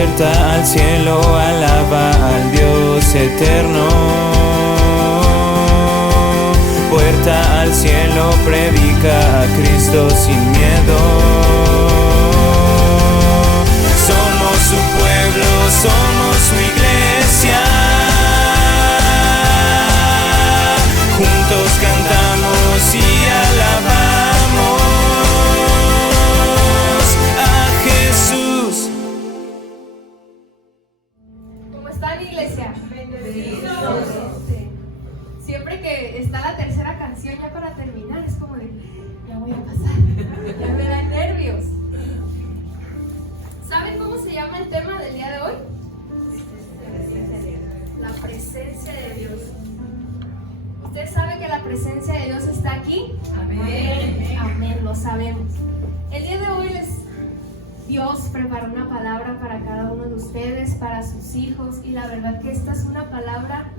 Puerta al cielo, alaba al Dios eterno. Puerta al cielo, predica a Cristo sin miedo. Somos su pueblo, somos su iglesia. Juntos cantamos y alabamos a Jesús. ¿Cómo están, iglesia? Bendecidos. Siempre que está la tercera canción ya para terminar es como de, ya voy a pasar, ya me dan nervios. ¿Saben cómo se llama el tema del día de hoy? La presencia de Dios. ¿Usted sabe que la presencia de Dios está aquí? Amén. Amén, lo sabemos. El día de hoy Dios preparó una palabra para cada uno de ustedes, para sus hijos, y la verdad que esta es una palabra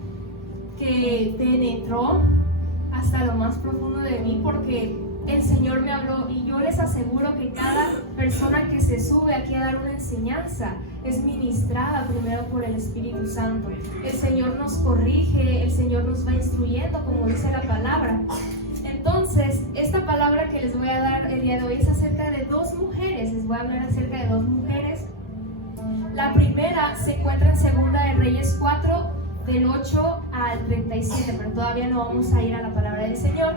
que penetró hasta lo más profundo de mí, porque el Señor me habló, y yo les aseguro que cada persona que se sube aquí a dar una enseñanza es ministrada primero por el Espíritu Santo. El Señor nos corrige, el Señor nos va instruyendo, como dice la palabra. Entonces, esta palabra que les voy a dar el día de hoy es acerca de dos mujeres. Les voy a hablar acerca de dos mujeres. La primera se encuentra en Segunda de Reyes 4, del 8 al 37, pero todavía no vamos a ir a la palabra del Señor.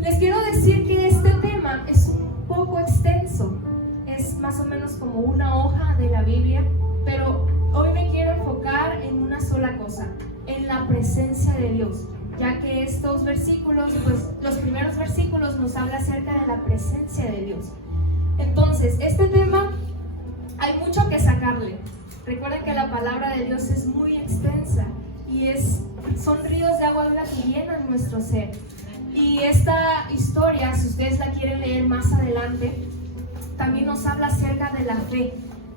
Les quiero decir que este tema es un poco extenso, es más o menos como una hoja de la Biblia, pero hoy me quiero enfocar en una sola cosa, en la presencia de Dios, ya que estos versículos, pues los primeros versículos nos habla acerca de la presencia de Dios. Entonces, este tema hay mucho que sacarle. Recuerden que la palabra de Dios es muy extensa y son ríos de agua viva que llenan nuestro ser. Y esta historia, si ustedes la quieren leer más adelante, también nos habla acerca de la fe.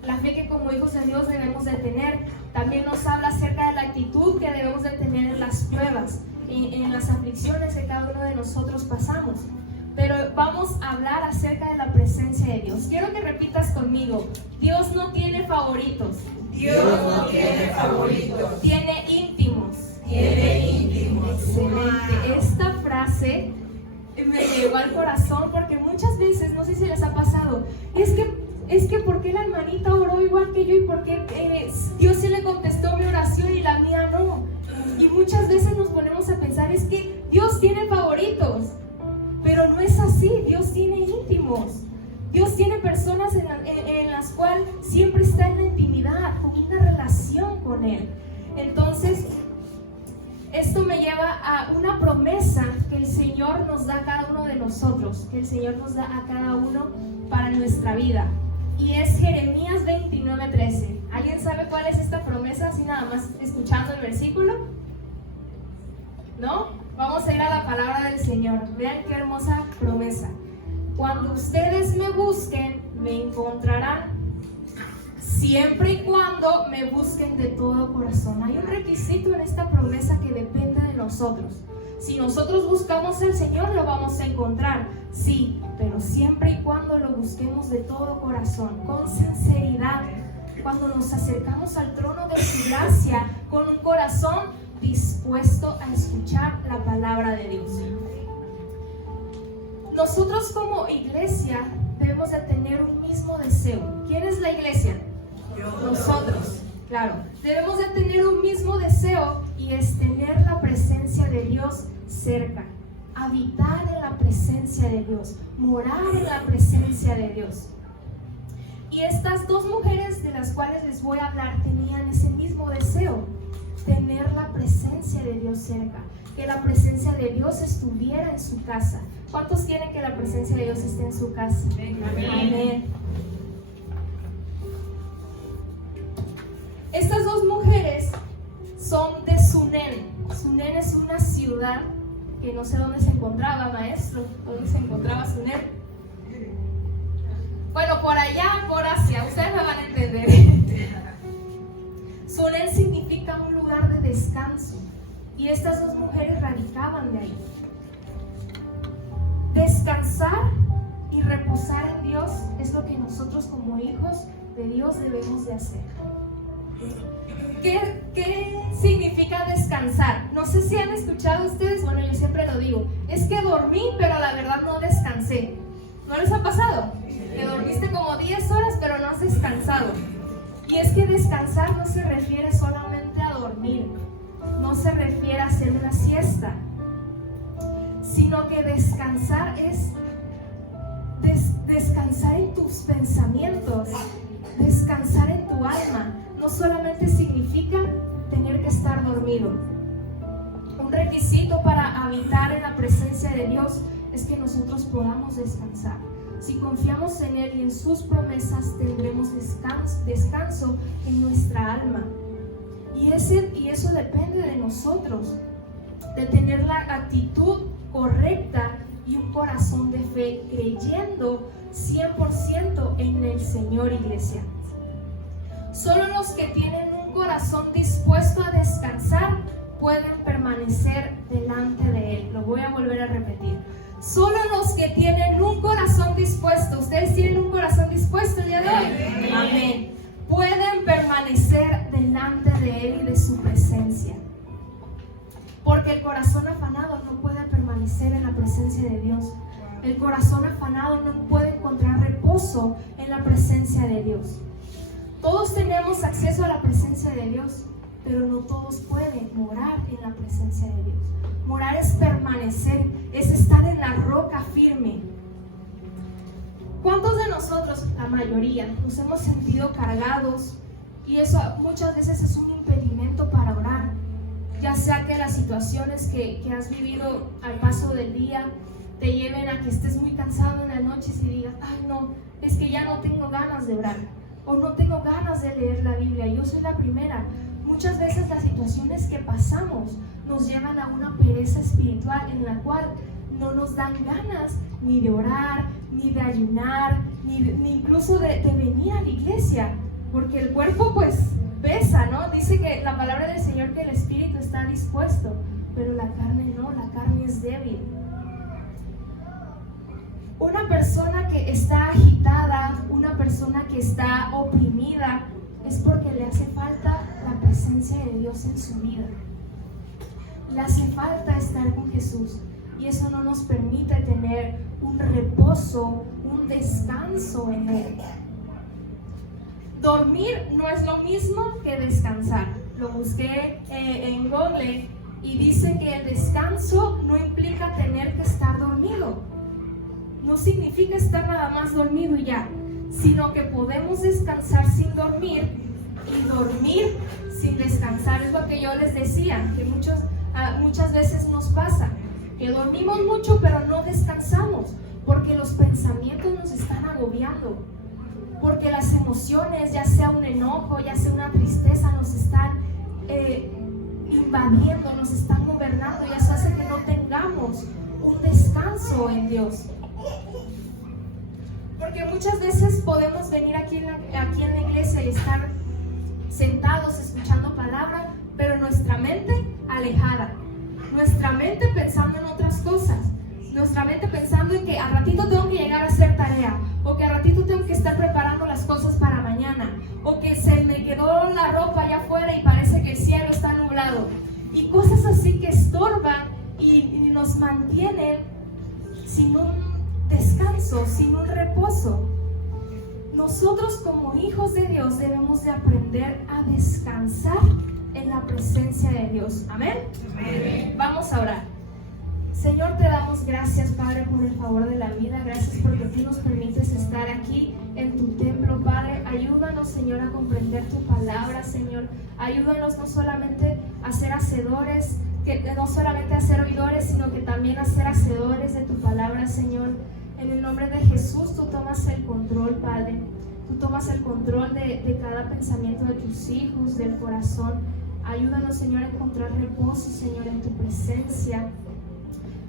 La fe que como hijos de Dios debemos de tener. También nos habla acerca de la actitud que debemos de tener en las pruebas, en las aflicciones que cada uno de nosotros pasamos. Pero vamos a hablar acerca de la presencia de Dios. Quiero que repitas conmigo: Dios no tiene favoritos. Dios no tiene favoritos. Tiene íntimos. Tiene íntimos. Excelente. Esta frase me llegó al corazón porque muchas veces, no sé si les ha pasado, es que ¿por qué la hermanita oró igual que yo y por qué Dios sí le contestó mi oración y la mía no? Y muchas veces nos ponemos a pensar, es que Dios tiene favoritos, pero no es así. Dios tiene íntimos. Dios tiene personas en las cuales siempre está en la intimidad, con una relación con Él. Entonces, esto me lleva a una promesa que el Señor nos da a cada uno de nosotros, que el Señor nos da a cada uno para nuestra vida. Y es Jeremías 29:13. ¿Alguien sabe cuál es esta promesa? Así nada más escuchando el versículo. ¿No? Vamos a ir a la palabra del Señor. Vean qué hermosa promesa. Cuando ustedes me busquen, me encontrarán, siempre y cuando me busquen de todo corazón. Hay un requisito en esta promesa que depende de nosotros. Si nosotros buscamos al Señor, lo vamos a encontrar, sí, pero siempre y cuando lo busquemos de todo corazón, con sinceridad, cuando nos acercamos al trono de su gracia, con un corazón dispuesto a escuchar la palabra de Dios. Nosotros como iglesia debemos de tener un mismo deseo. ¿Quién es la iglesia? Nosotros, claro. Debemos de tener un mismo deseo, y es tener la presencia de Dios cerca, habitar en la presencia de Dios, morar en la presencia de Dios. Y estas dos mujeres de las cuales les voy a hablar tenían ese mismo deseo, tener la presencia de Dios cerca, que la presencia de Dios estuviera en su casa. ¿Cuántos quieren que la presencia de Dios esté en su casa? Amén. Amén. Estas dos mujeres son de Sunem. Sunem es una ciudad que no sé dónde se encontraba, maestro. ¿Dónde se encontraba Sunem? Bueno, por allá, por Asia. Ustedes me van a entender. Sunem significa un lugar de descanso. Y estas dos mujeres radicaban de ahí. Descansar y reposar en Dios es lo que nosotros como hijos de Dios debemos de hacer. ¿Qué significa descansar? No sé si han escuchado ustedes, bueno, yo siempre lo digo, es que dormí, pero la verdad no descansé. ¿No les ha pasado? Que dormiste como 10 horas, pero no has descansado. Y es que descansar no se refiere solamente a dormir, no se refiere a hacer una siesta, sino que descansar es descansar en tus pensamientos, descansar en tu alma. No solamente significa tener que estar dormido. Un requisito para habitar en la presencia de Dios es que nosotros podamos descansar. Si confiamos en Él y en sus promesas, tendremos descanso en nuestra alma. Y eso depende de nosotros, de tener la actitud correcta y un corazón de fe, creyendo 100% en el Señor, iglesia. Solo los que tienen un corazón dispuesto a descansar pueden permanecer delante de Él. Lo voy a volver a repetir. Solo los que tienen un corazón dispuesto, ¿ustedes tienen un corazón dispuesto el día de hoy? Amén. Pueden permanecer delante de Él y de su presencia. Porque el corazón afanado no puede permanecer en la presencia de Dios. El corazón afanado no puede encontrar reposo en la presencia de Dios. Todos tenemos acceso a la presencia de Dios, pero no todos pueden morar en la presencia de Dios. Morar es permanecer, es estar en la roca firme. ¿Cuántos de nosotros, la mayoría, nos hemos sentido cargados? Y eso muchas veces es un impedimento para orar. Ya sea que las situaciones que has vivido al paso del día te lleven a que estés muy cansado en las noches y digas, ay no, es que ya no tengo ganas de orar. O no tengo ganas de leer la Biblia. Yo soy la primera. Muchas veces las situaciones que pasamos nos llevan a una pereza espiritual en la cual no nos dan ganas ni de orar, ni de ayunar, ni incluso de venir a la iglesia, porque el cuerpo pues pesa, ¿no? Dice que la palabra del Señor que el espíritu está dispuesto, pero la carne no, la carne es débil. Una persona que está agitada, una persona que está oprimida, es porque le hace falta la presencia de Dios en su vida. Le hace falta estar con Jesús y eso no nos permite tener un reposo, un descanso en Él. Dormir no es lo mismo que descansar. Lo busqué en Google y dice que el descanso no implica tener que estar dormido. No significa estar nada más dormido y ya, sino que podemos descansar sin dormir y dormir sin descansar. Es lo que yo les decía, que muchas veces nos pasa, que dormimos mucho pero no descansamos, porque los pensamientos nos están agobiando, porque las emociones, ya sea un enojo, ya sea una tristeza, nos están invadiendo, nos están gobernando y eso hace que no tengamos un descanso en Dios. Porque muchas veces podemos venir aquí en la iglesia y estar sentados escuchando palabra, pero nuestra mente alejada, nuestra mente pensando en otras cosas, nuestra mente pensando en que a ratito tengo que llegar a hacer tarea, o que a ratito tengo que estar preparando las cosas para mañana, o que se me quedó la ropa allá afuera y parece que el cielo está nublado, y cosas así que estorban y nos mantienen sin un descanso, sin un reposo. Nosotros como hijos de Dios debemos de aprender a descansar en la presencia de Dios. ¿Amén? Amén. Vamos a orar. Señor, te damos gracias, Padre, por el favor de la vida. Gracias porque tú nos permites estar aquí en tu templo, Padre. Ayúdanos, Señor, a comprender tu palabra, Señor. Ayúdanos no solamente a ser hacedores, no solamente a ser oidores, sino que también a ser hacedores de tu palabra, Señor. En el nombre de Jesús, tú tomas el control, Padre. Tú tomas el control de cada pensamiento de tus hijos, del corazón. Ayúdanos, Señor, a encontrar reposo, Señor, en tu presencia.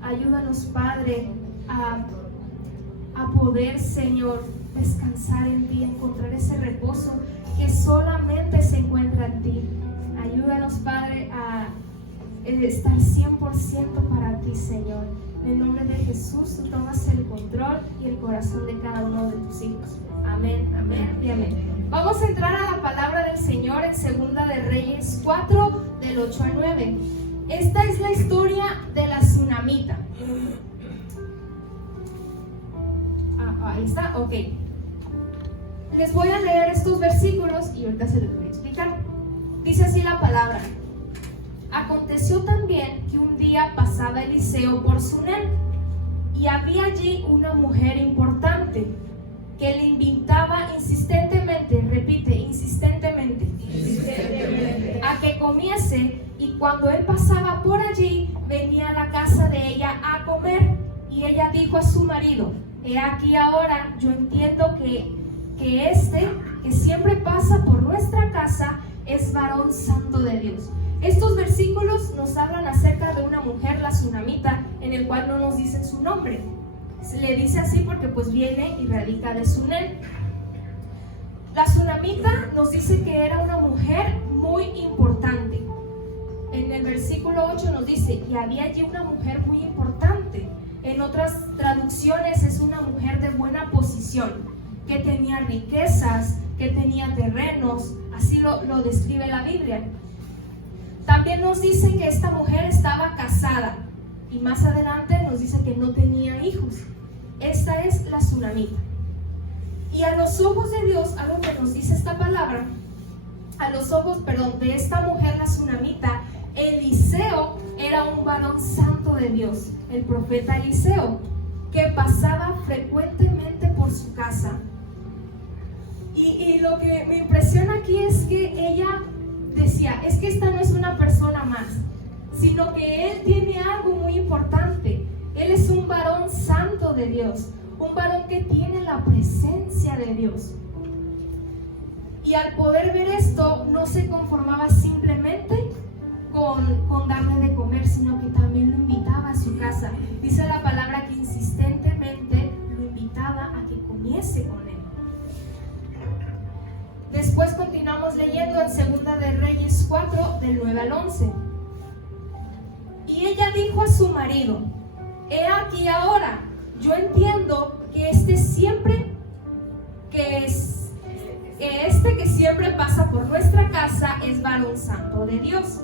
Ayúdanos, Padre, a poder, Señor, descansar en ti, encontrar ese reposo que solamente se encuentra en ti. Ayúdanos, Padre, a estar 100% para ti, Señor. En el nombre de Jesús, tú tomas el control y el corazón de cada uno de tus hijos. Amén, amén y amén. Vamos a entrar a la palabra del Señor en Segunda de Reyes 4, del 8 al 9. Esta es la historia de la tsunamita. Ahí está, ok. Les voy a leer estos versículos y ahorita se los voy a explicar. Dice así la palabra. Aconteció también que un día pasaba Eliseo por Sunem, y había allí una mujer importante que le invitaba insistentemente, repite, insistentemente, a que comiese, y cuando él pasaba por allí, venía a la casa de ella a comer, y ella dijo a su marido: he aquí ahora, yo entiendo que este que siempre pasa por nuestra casa es varón santo de Dios. Estos versículos nos hablan acerca de una mujer, la tsunamita, en el cual no nos dicen su nombre. Se le dice así porque pues viene y radica de Sunem. La tsunamita nos dice que era una mujer muy importante. En el versículo 8 nos dice: y había allí una mujer muy importante. En otras traducciones es una mujer de buena posición, que tenía riquezas, que tenía terrenos, así lo describe la Biblia. También nos dice que esta mujer estaba casada, y más adelante nos dice que no tenía hijos. Esta es la tsunamita. Y a los ojos de Dios, algo que nos dice esta palabra, a los ojos, de esta mujer, la tsunamita, Eliseo era un varón santo de Dios, el profeta Eliseo, que pasaba frecuentemente por su casa. Y lo que me impresiona aquí es que ella decía: es que esta no es una persona más, sino que él tiene algo muy importante. Él es un varón santo de Dios, un varón que tiene la presencia de Dios. Y al poder ver esto, no se conformaba simplemente con darle de comer, sino que también lo invitaba a su casa. Dice la palabra que insistentemente lo invitaba a que comiese con él. Después continuamos leyendo en Segunda de Reyes 4, del 9 al 11. Y ella dijo a su marido: he aquí ahora, yo entiendo que este que siempre pasa por nuestra casa es varón santo de Dios.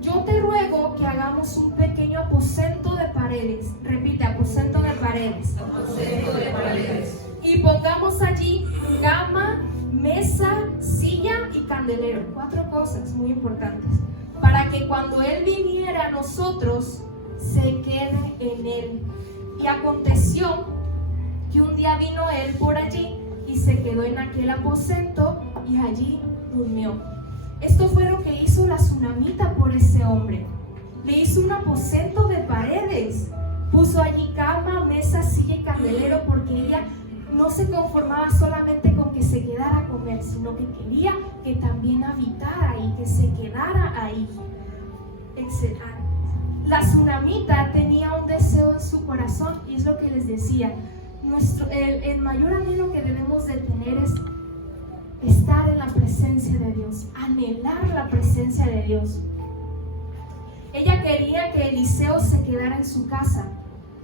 Yo te ruego que hagamos un pequeño aposento de paredes. Repite, aposento de paredes. Aposento de paredes. Y pongamos allí cama, mesa, silla y candelero. 4 cosas muy importantes, para que cuando él viniera a nosotros, se quede en él. Y aconteció que un día vino él por allí y se quedó en aquel aposento y allí durmió. Esto fue lo que hizo la tsunamita por ese hombre. Le hizo un aposento de paredes, puso allí cama, mesa, silla y candelero, porque ella no se conformaba solamente con que se quedara a comer, sino que quería que también habitara y que se quedara ahí. La tsunamita tenía un deseo en su corazón, y es lo que les decía. El mayor anhelo que debemos de tener es estar en la presencia de Dios, anhelar la presencia de Dios. Ella quería que Eliseo se quedara en su casa.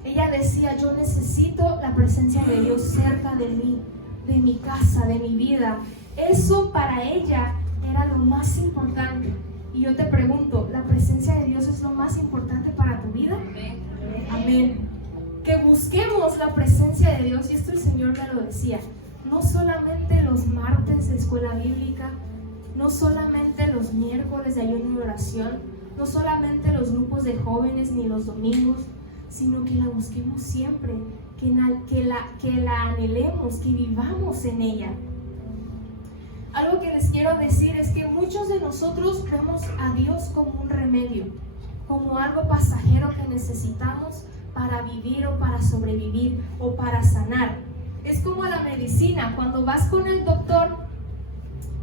Ella decía: yo necesito la presencia de Dios cerca de mí, de mi casa, de mi vida. Eso para ella era lo más importante. Y yo te pregunto, ¿la presencia de Dios es lo más importante para tu vida? Amén. Amén. Que busquemos la presencia de Dios, y esto el Señor me lo decía, no solamente los martes de escuela bíblica, no solamente los miércoles de ayuno y oración, no solamente los grupos de jóvenes ni los domingos, sino que la busquemos siempre, que la anhelemos, que vivamos en ella. Algo que les quiero decir es que muchos de nosotros vemos a Dios como un remedio, como algo pasajero que necesitamos para vivir o para sobrevivir o para sanar. Es como la medicina. Cuando vas con el doctor,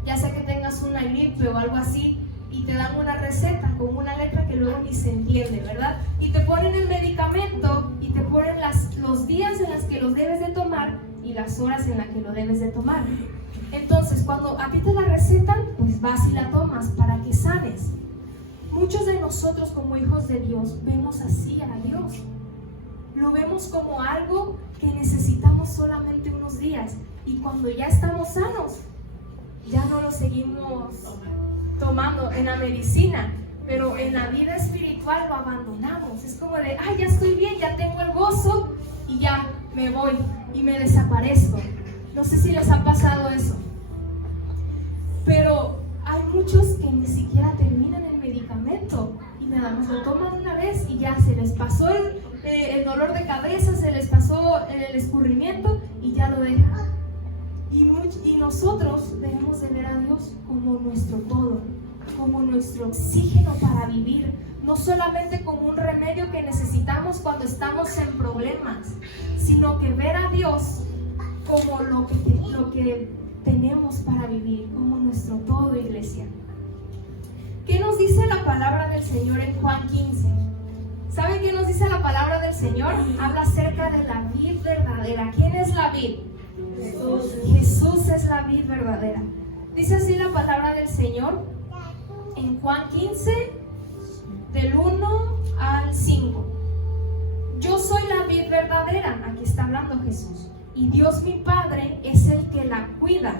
ya sea que tengas una gripe o algo así, y te dan una receta con una letra que luego ni se entiende, ¿verdad? Y te ponen el medicamento y te ponen los días en los que los debes de tomar y las horas en las que lo debes de tomar. Entonces, cuando a ti te la recetan, pues vas y la tomas para que sanes. Muchos de nosotros como hijos de Dios vemos así a Dios. lo vemos como algo que necesitamos solamente unos días, y cuando ya estamos sanos, ya no lo seguimos tomando en la medicina, pero en la vida espiritual lo abandonamos. Es como de, ya estoy bien, ya tengo el gozo y ya me voy y me desaparezco. No sé si les ha pasado eso, pero hay muchos que ni siquiera terminan el medicamento y nada más lo toman una vez y ya se les pasó el dolor de cabeza, se les pasó el escurrimiento y ya lo dejan. Y nosotros debemos de ver a Dios como nuestro todo, como nuestro oxígeno para vivir, no solamente como un remedio que necesitamos cuando estamos en problemas, sino que ver a Dios como lo que tenemos para vivir, como nuestro todo, iglesia. ¿Qué nos dice la palabra del Señor en Juan 15? ¿Saben qué nos dice la palabra del Señor? Habla acerca de la vid verdadera. ¿Quién es la vid? Jesús. Jesús es la vid verdadera. Dice así la palabra del Señor en Juan 15, del 1 al 5. Yo soy la vid verdadera, aquí está hablando Jesús, y Dios mi Padre es el que la cuida.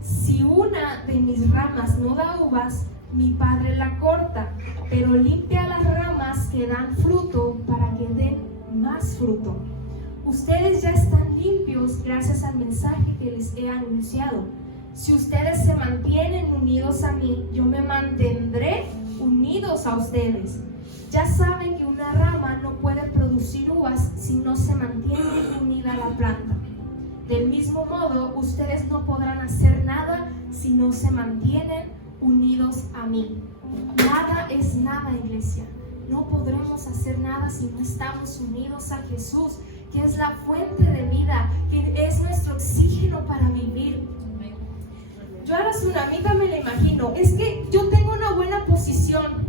Si una de mis ramas no da uvas, mi Padre la corta, pero limpia las ramas que dan fruto para que den más fruto. Ustedes ya están limpios gracias al mensaje que les he anunciado. Si ustedes se mantienen unidos a mí, yo me mantendré unidos a ustedes. Ya saben que una rama no puede producir uvas si no se mantiene unida a la planta. Del mismo modo, ustedes no podrán hacer nada si no se mantienen unidos a mí. Nada es nada, iglesia. No podremos hacer nada si no estamos unidos a Jesús, que es la fuente de vida, que es nuestro oxígeno para vivir. Yo a la tsunamita me la imagino, es que yo tengo una buena posición,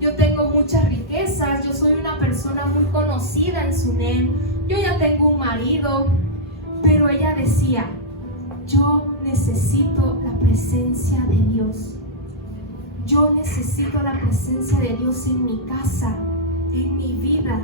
yo tengo muchas riquezas, yo soy una persona muy conocida en Sunem, yo ya tengo un marido, pero ella decía, yo necesito la presencia de Dios. Yo necesito la presencia de Dios en mi casa, en mi vida.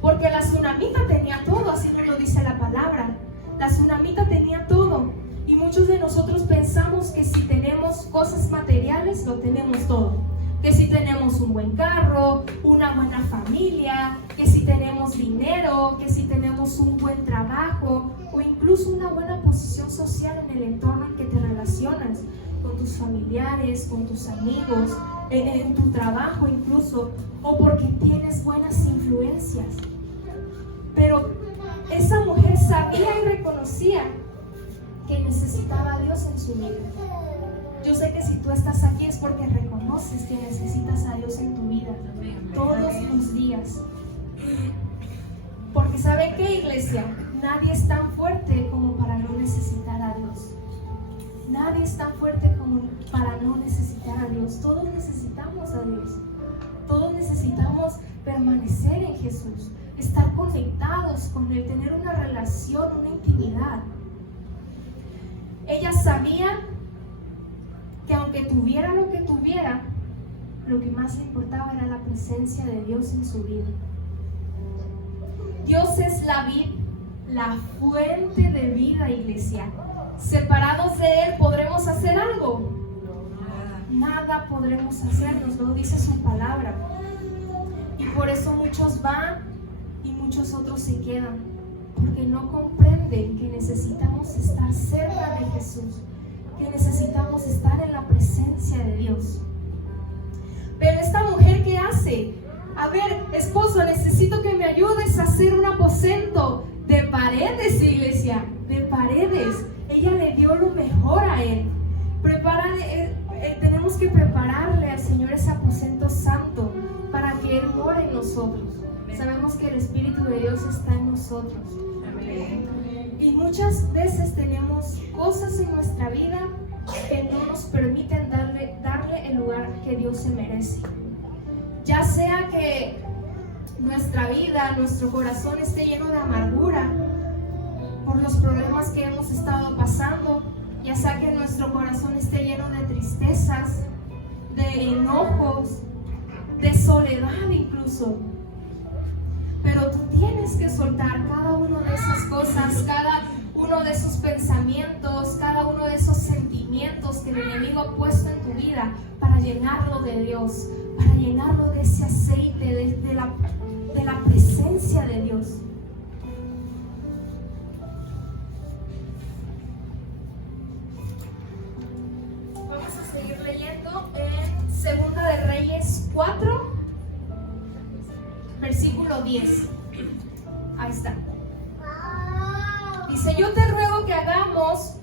Porque la tsunamita tenía todo, así nos lo dice la palabra. La tsunamita tenía todo. Y muchos de nosotros pensamos que si tenemos cosas materiales, lo tenemos todo. Que si tenemos un buen carro, una buena familia, que si tenemos dinero, que si tenemos un buen trabajo o incluso una buena posición social en el entorno en que te relacionas con tus familiares, con tus amigos, en tu trabajo incluso, o porque tienes buenas influencias. Pero esa mujer sabía y reconocía que necesitaba a Dios en su vida. Yo sé que si tú estás aquí es porque reconoces que necesitas a Dios en tu vida todos los días. Porque ¿sabe qué, iglesia? Nadie es tan fuerte como para no necesitar a Dios. Nadie es tan fuerte como para no necesitar a Dios. Todos necesitamos a Dios. Todos necesitamos permanecer en Jesús, estar conectados con Él, tener una relación, una intimidad. Ella sabía que aunque tuviera lo que tuviera, lo que más le importaba era la presencia de Dios en su vida. Dios es la vid, la fuente de vida, iglesia. Separados de Él, ¿podremos hacer algo? Nada podremos hacer, nos lo dice su palabra. Y por eso muchos van y muchos otros se quedan, porque no comprenden que necesitamos estar cerca de Jesús, que necesitamos estar en la presencia de Dios. Pero esta mujer, ¿qué hace? A ver, esposo, necesito que me ayudes a hacer un aposento de paredes, iglesia, de paredes. Ella le dio lo mejor a él. Tenemos que prepararle al Señor ese aposento santo para que Él more en nosotros. Sabemos que el Espíritu de Dios está en nosotros. Y muchas veces tenemos cosas en nuestra vida que no nos permiten darle el lugar que Dios se merece. Ya sea que nuestra vida, nuestro corazón esté lleno de amargura por los problemas que hemos estado pasando, ya sea que nuestro corazón esté lleno de tristezas, de enojos, de soledad incluso. pero tú tienes que soltar cada una de esas cosas, cada uno de esos pensamientos, cada uno de esos sentimientos que el enemigo ha puesto en tu vida para llenarlo de Dios, para llenarlo de ese aceite, de la presencia de Dios. Vamos a seguir leyendo en Segunda de Reyes 4, versículo 10. Ahí está. Dice: yo te ruego que hagamos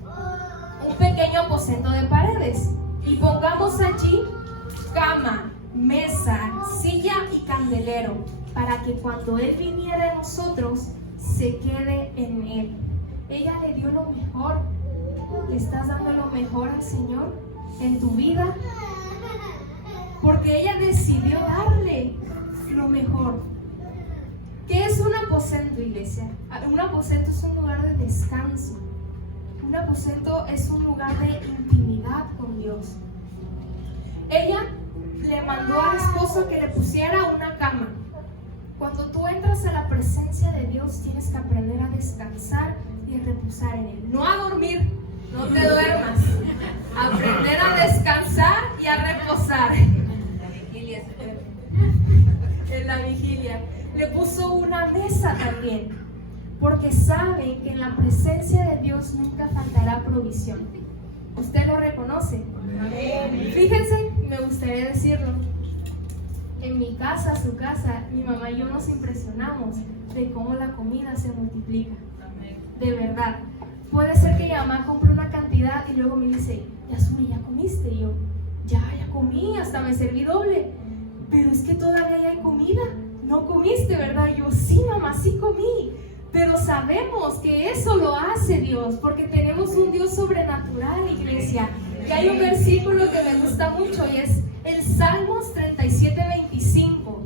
un pequeño aposento de paredes y pongamos allí cama, mesa, silla y candelero, para que cuando Él viniera a nosotros, se quede en Él. Ella le dio lo mejor. ¿Le estás dando lo mejor al Señor en tu vida? Porque ella decidió darle lo mejor. ¿Qué es un aposento, iglesia? Un aposento es un lugar de descanso. Un aposento es un lugar de intimidad con Dios. Ella le mandó al esposo que le pusiera una cama. Cuando tú entras a la presencia de Dios, tienes que aprender a descansar y a reposar en Él. No a dormir, no te duermas. Aprender a descansar y a reposar. En la vigilia. Le puso una mesa también, porque sabe que en la presencia de Dios nunca faltará provisión. ¿Usted lo reconoce? Fíjense, me gustaría decirlo. En mi casa, su casa, mi mamá y yo nos impresionamos de cómo la comida se multiplica. De verdad. Puede ser que mi mamá compre una cantidad y luego me dice: Yasuri, ¿ya comiste? Y yo, ya comí, hasta me serví doble. Pero es que todavía hay comida. No comiste, ¿verdad? Y yo, sí, mamá, sí comí. Pero sabemos que eso lo hace Dios, porque tenemos un Dios sobrenatural, iglesia. Y hay un versículo que me gusta mucho y es el Salmos 37:25.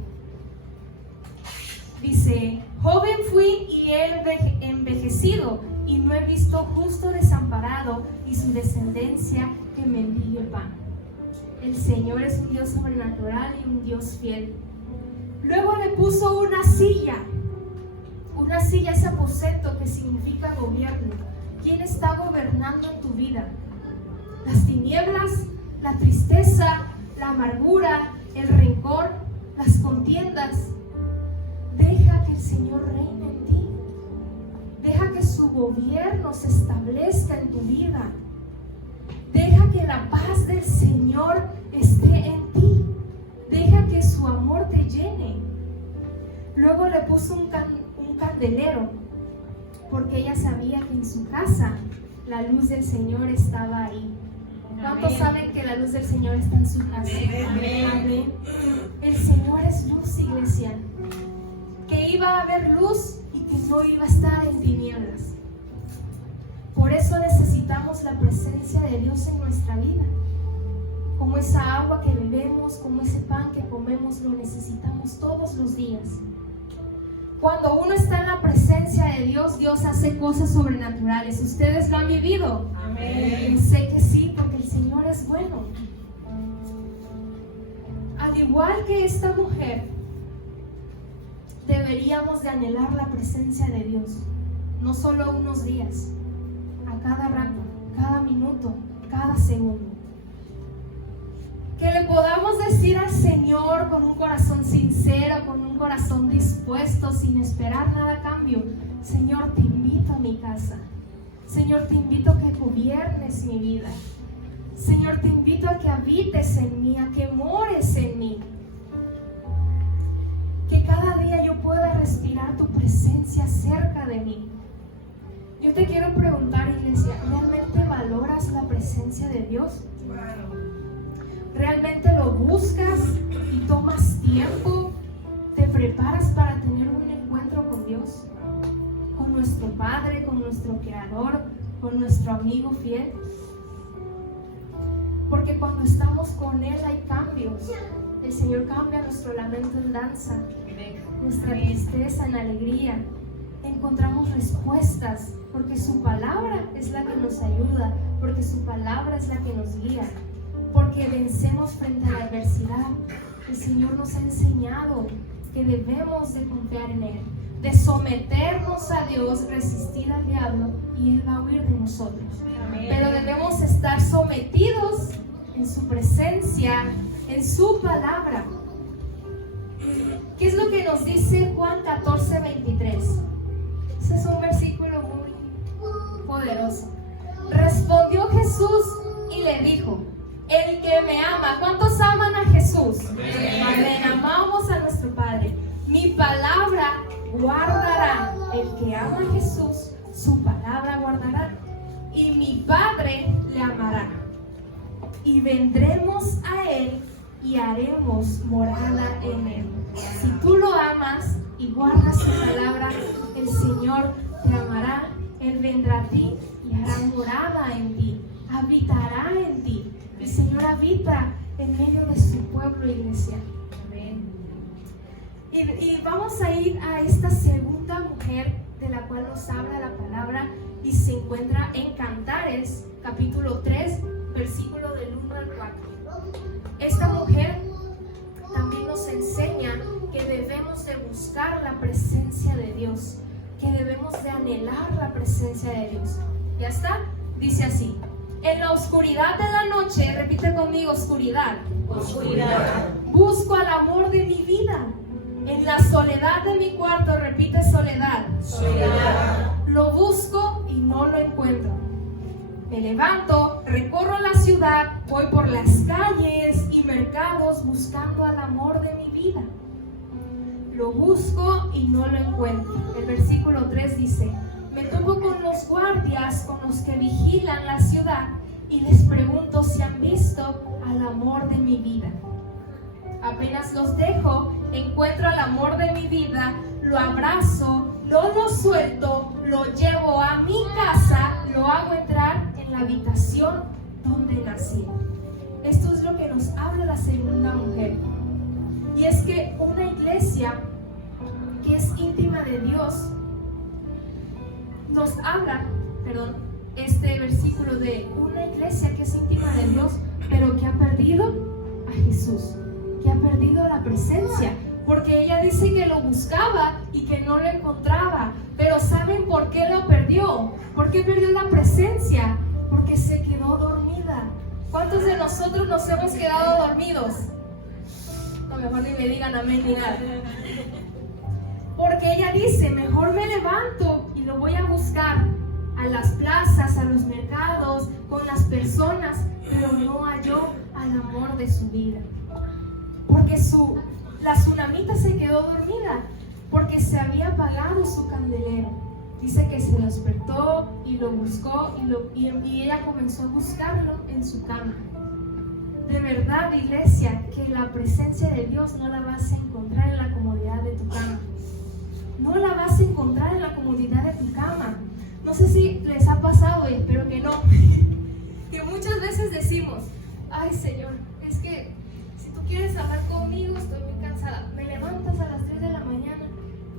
Dice: joven fui y he envejecido, y no he visto justo desamparado y su descendencia que mendigue pan. El Señor es un Dios sobrenatural y un Dios fiel. Luego le puso una silla. Una silla es aposento, que significa gobierno. ¿Quién está gobernando en tu vida? Las tinieblas, la tristeza, la amargura, el rencor, las contiendas. Deja que el Señor reine en ti. Deja que su gobierno se establezca en tu vida. Deja que la paz del Señor esté en ti. Deja que su amor te llene. Luego le puso un candelero, porque ella sabía que en su casa la luz del Señor estaba ahí. ¿Cuántos saben que la luz del Señor está en su casa? Amén. El Señor es luz, iglesia. Que iba a haber luz y que no iba a estar en tinieblas. Por eso necesitamos la presencia de Dios en nuestra vida. Como esa agua que bebemos, como ese pan que comemos, lo necesitamos todos los días. Cuando uno está en la presencia de Dios, Dios hace cosas sobrenaturales. ¿Ustedes lo han vivido? Amén. Sé que sí, porque el Señor es bueno. Al igual que esta mujer, deberíamos de anhelar la presencia de Dios. No solo unos días, a cada rato, cada minuto, cada segundo. Que le podamos decir al Señor con un corazón sincero, con un corazón dispuesto, sin esperar nada a cambio: Señor, te invito a mi casa. Señor, te invito a que gobiernes mi vida. Señor, te invito a que habites en mí, a que mores en mí. Que cada día yo pueda respirar tu presencia cerca de mí. Yo te quiero preguntar, iglesia, ¿realmente valoras la presencia de Dios? ¿Realmente lo buscas y tomas tiempo? ¿Te preparas para tener un encuentro con Dios? Con nuestro Padre, con nuestro Creador, con nuestro amigo fiel. Porque cuando estamos con Él hay cambios. El Señor cambia nuestro lamento en danza, nuestra tristeza en alegría. Encontramos respuestas, porque su palabra es la que nos ayuda, porque su palabra es la que nos guía. Porque vencemos frente a la adversidad. El Señor nos ha enseñado que debemos de confiar en Él, de someternos a Dios, resistir al diablo y Él va a huir de nosotros. Amén. Pero debemos estar sometidos en su presencia, en su palabra. ¿Qué es lo que nos dice Juan 14:23? Ese es un versículo muy poderoso. Respondió Jesús y le dijo: el que me ama. ¿Cuántos aman a Jesús? Amén. Amamos a nuestro Padre. Mi palabra guardará. El que ama a Jesús, su palabra guardará. Y mi Padre le amará. Y vendremos a Él y haremos morada en Él. Si tú lo amas y guardas su palabra, el Señor te amará. Él vendrá a ti y hará morada en ti. Habitará en ti. El Señor habita en medio de su pueblo, iglesia. Amén. Y vamos a ir a esta segunda mujer de la cual nos habla la palabra y se encuentra en Cantares, capítulo 3, versículo del 1 al 4. Esta mujer también nos enseña que debemos de buscar la presencia de Dios, que debemos de anhelar la presencia de Dios. ¿Ya está? Dice así: en la oscuridad de la noche, repite conmigo, oscuridad. Oscuridad. Busco al amor de mi vida. En la soledad de mi cuarto, repite, soledad. Soledad. Lo busco y no lo encuentro. Me levanto, recorro la ciudad, voy por las calles y mercados buscando al amor de mi vida. Lo busco y no lo encuentro. El versículo 3 dice: me topo con los guardias, con los que vigilan la ciudad, y les pregunto si han visto al amor de mi vida. Apenas los dejo, encuentro al amor de mi vida, lo abrazo, no lo suelto, lo llevo a mi casa, lo hago entrar en la habitación donde nací. Esto es lo que nos habla la segunda mujer. Y es que una iglesia que es íntima de Dios nos habla, este versículo de una iglesia que es íntima de Dios, pero que ha perdido a Jesús, que ha perdido la presencia, porque ella dice que lo buscaba y que no lo encontraba. Pero ¿saben por qué lo perdió? ¿Por qué perdió la presencia? Porque se quedó dormida. ¿Cuántos de nosotros nos hemos quedado dormidos? No, mejor ni me digan amén ni nada. Porque ella dice: mejor me levanto y lo voy a buscar a las plazas, a los mercados, con las personas, pero no halló al amor de su vida. Porque la tsunamita se quedó dormida, porque se había apagado su candelero. Dice que se despertó y lo buscó y ella comenzó a buscarlo en su cama. De verdad, iglesia, que la presencia de Dios no la vas a encontrar en la comodidad de tu cama. No la vas a encontrar en la comodidad de tu cama. No sé si les ha pasado, y espero que no, que muchas veces decimos: ay, Señor, es que si tú quieres hablar conmigo, estoy muy cansada. Me levantas a las 3 de la mañana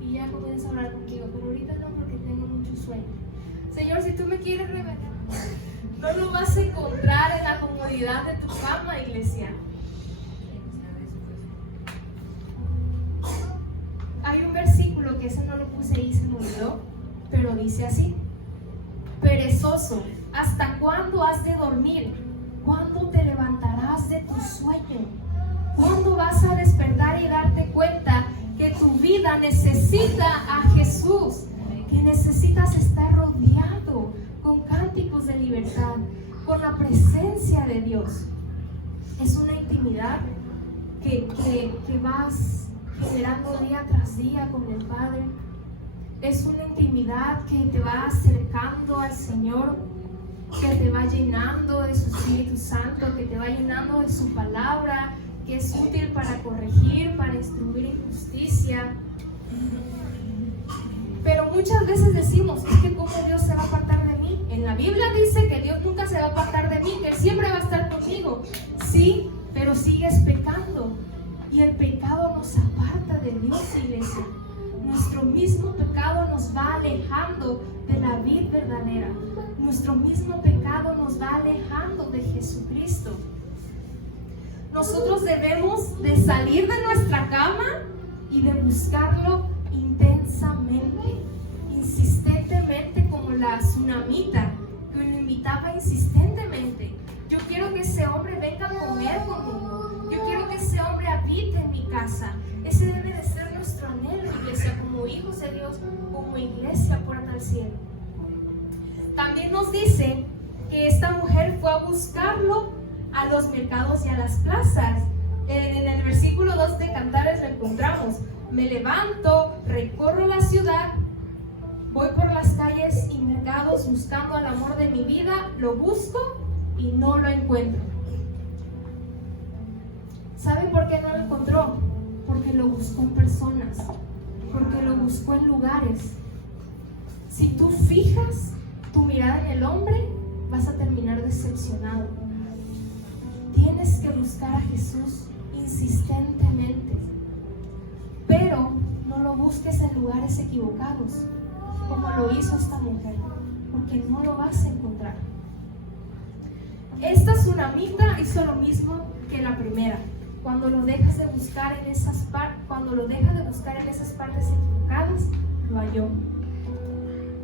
y ya comienzas a hablar conmigo, pero ahorita no, porque tengo mucho sueño. Señor, si tú me quieres revelar, no lo vas a encontrar en la comodidad de tu cama, iglesia. Hay un versículo que ese no lo puse ahí, se me olvidó, pero dice así: perezoso, ¿hasta cuándo has de dormir? ¿Cuándo te levantarás de tu sueño? ¿Cuándo vas a despertar y darte cuenta que tu vida necesita a Jesús? Que necesitas estar rodeado con cánticos de libertad, con la presencia de Dios. Es una intimidad que vas generando día tras día con el Padre. Es una intimidad que te va acercando al Señor, que te va llenando de su Espíritu Santo, que te va llenando de su palabra, que es útil para corregir, para instruir en justicia. Pero muchas veces decimos: es que ¿cómo Dios se va a apartar de mí? En la Biblia dice que Dios nunca se va a apartar de mí, que Él siempre va a estar conmigo. Sí, pero sigues pecando. Y el pecado nos aparta de Dios, iglesia. Nuestro mismo pecado nos va alejando de la vida verdadera. Nuestro mismo pecado nos va alejando de Jesucristo. Nosotros debemos de salir de nuestra cama y de buscarlo intensamente, insistentemente, como la tsunamita que lo invitaba insistentemente. Yo quiero que ese hombre venga a comer conmigo. Yo quiero que ese hombre habite en mi casa. Ese debe de ser nuestro anhelo, iglesia, como hijos de Dios, como iglesia Puerta al Cielo. También nos dice que esta mujer fue a buscarlo a los mercados y a las plazas. En el versículo 2 de Cantares lo encontramos. Me levanto, recorro la ciudad, voy por las calles y mercados buscando al amor de mi vida, lo busco y no lo encuentro. ¿Sabe por qué no lo encontró? Porque lo buscó en personas, porque lo buscó en lugares. Si tú fijas tu mirada en el hombre, vas a terminar decepcionado. Tienes que buscar a Jesús insistentemente, pero no lo busques en lugares equivocados, como lo hizo esta mujer, porque no lo vas a encontrar. Esta tsunamita hizo lo mismo que la primera. Cuando lo dejas de buscar en esas partes equivocadas, lo halló.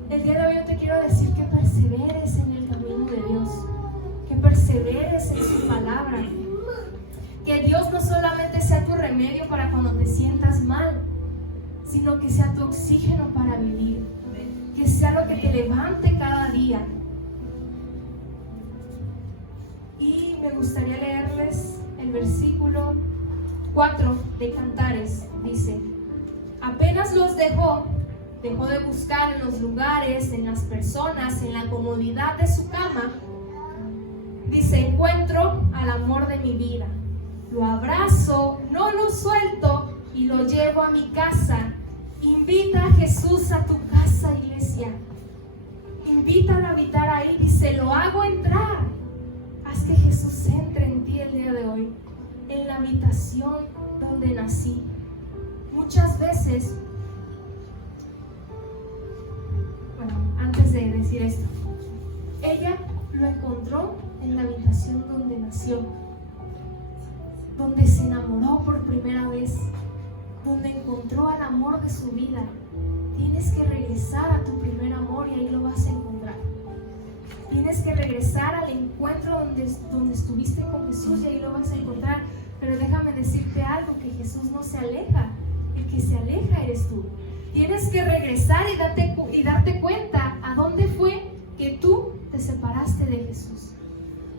El día de hoy yo te quiero decir que perseveres en el camino de Dios, que perseveres en su palabra, que Dios no solamente sea tu remedio para cuando te sientas mal, sino que sea tu oxígeno para vivir, que sea lo que te levante cada día. Y me gustaría leerles el versículo 4 de Cantares. Dice: apenas los dejó de buscar en los lugares, en las personas, en la comodidad de su cama. Dice: encuentro al amor de mi vida, lo abrazo, no lo suelto y lo llevo a mi casa. Invita a Jesús a tu casa, iglesia. Invítalo a habitar ahí. Dice: lo hago entrar. Haz que Jesús entre en ti el día de hoy, en la habitación donde nací. Muchas veces, antes de decir esto, ella lo encontró en la habitación donde nació, donde se enamoró por primera vez, donde encontró al amor de su vida. Tienes que regresar a tu primer amor y ahí lo vas a encontrar. Tienes que regresar al encuentro donde estuviste con Jesús y ahí lo vas a encontrar. Pero déjame decirte algo, que Jesús no se aleja. El que se aleja eres tú. Tienes que regresar y darte cuenta a dónde fue que tú te separaste de Jesús.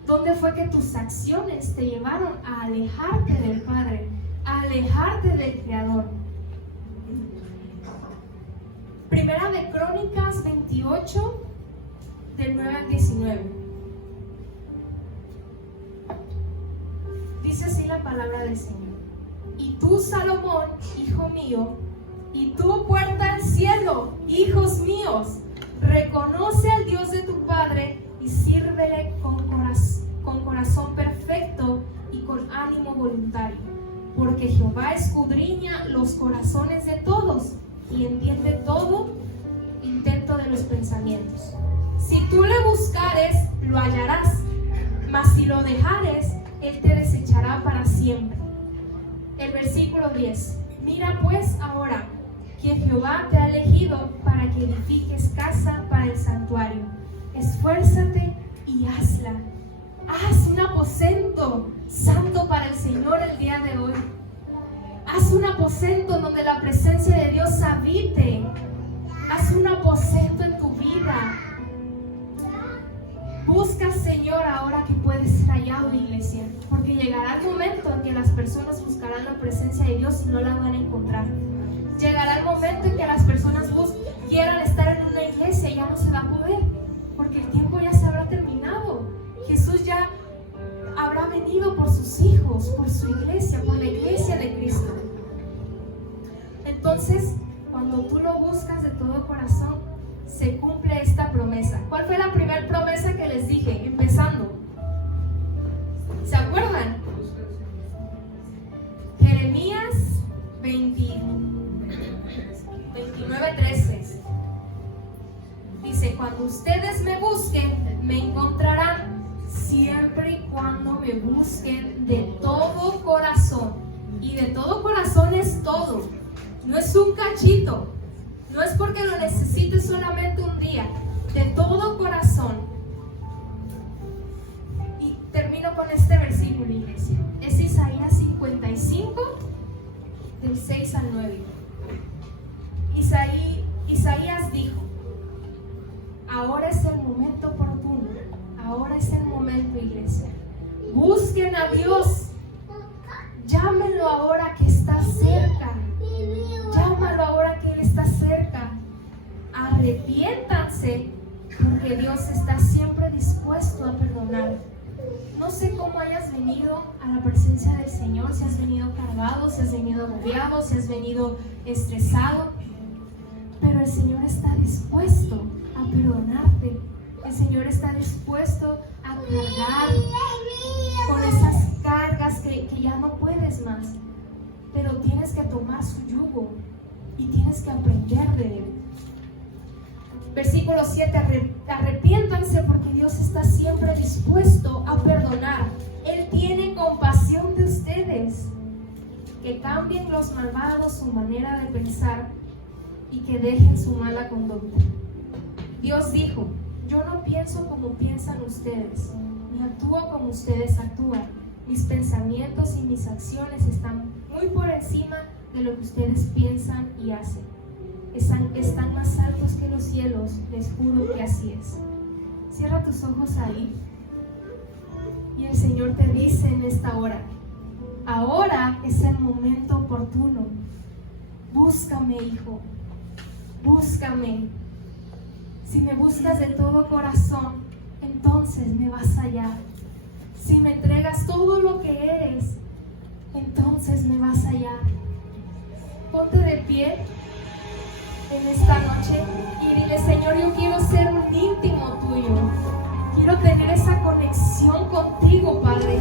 ¿Dónde fue que tus acciones te llevaron a alejarte del Padre, a alejarte del Creador? Primera de Crónicas 28, del 9 al 19. Dice así la palabra del Señor: y tú, Salomón, hijo mío, y tú, puerta al cielo, hijos míos, reconoce al Dios de tu Padre y sírvele con corazón perfecto y con ánimo voluntario, porque Jehová escudriña los corazones de todos y entiende todo intento de los pensamientos. Si tú le buscares, lo hallarás, mas si lo dejares, él te desechará para siempre. El versículo 10. Mira pues ahora que Jehová te ha elegido para que edifiques casa para el santuario. Esfuérzate y hazla. Haz un aposento santo para el Señor el día de hoy. Haz un aposento donde la presencia de Dios habite. Haz un aposento en tu vida. Busca al Señor ahora que puedes ser hallado, iglesia, porque llegará el momento en que las personas buscarán la presencia de Dios y no la van a encontrar. Llegará el momento en que las personas quieran estar en una iglesia y ya no se va a poder, porque el tiempo ya se habrá terminado. Jesús ya habrá venido por sus hijos, por su iglesia, por la iglesia de Cristo. Entonces, cuando tú lo buscas de todo corazón, se cumple esta promesa. ¿Cuál fue la primera promesa que les dije? Empezando. ¿Se acuerdan? Jeremías 29:13. Dice: cuando ustedes me busquen, me encontrarán, siempre y cuando me busquen de todo corazón. Y de todo corazón es todo. No es un cachito. No es porque lo necesites solamente un día. De todo corazón. Y termino con este versículo, iglesia. Es Isaías 55, del 6 al 9. Isaías dijo: ahora es el momento oportuno. Ahora es el momento, iglesia. Busquen a Dios. Llámenlo ahora que está cerca. Llámalo ahora que Él está cerca. Arrepiéntanse, porque Dios está siempre dispuesto a perdonar. No sé cómo hayas venido a la presencia del Señor, si has venido cargado, si has venido agobiado, si has venido estresado, pero el Señor está dispuesto a perdonarte. El Señor está dispuesto a cargar con esas cargas que ya no puedes más, pero tienes que tomar su yugo y tienes que aprender de Él. Versículo 7, arrepiéntanse porque Dios está siempre dispuesto a perdonar. Él tiene compasión de ustedes. Que cambien los malvados su manera de pensar y que dejen su mala conducta. Dios dijo: yo no pienso como piensan ustedes, ni actúo como ustedes actúan. Mis pensamientos y mis acciones están muy por encima de lo que ustedes piensan y hacen. Están más altos que los cielos, les juro que así es. Cierra tus ojos ahí. Y el Señor te dice en esta hora: ahora es el momento oportuno. Búscame, hijo. Búscame. Si me buscas de todo corazón, entonces me vas a hallar. Si me entregas todo lo que eres, entonces me vas a hallar. Ponte de pie en esta noche y dile: Señor, yo quiero ser un íntimo tuyo. Quiero tener esa conexión contigo, Padre.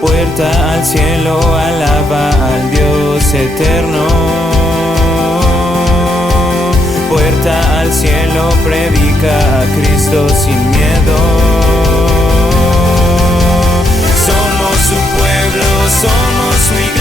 Puerta al cielo, alaba al Dios eterno. Puerta al cielo, predica a Cristo sin miedo. Somos su pueblo, somos su iglesia.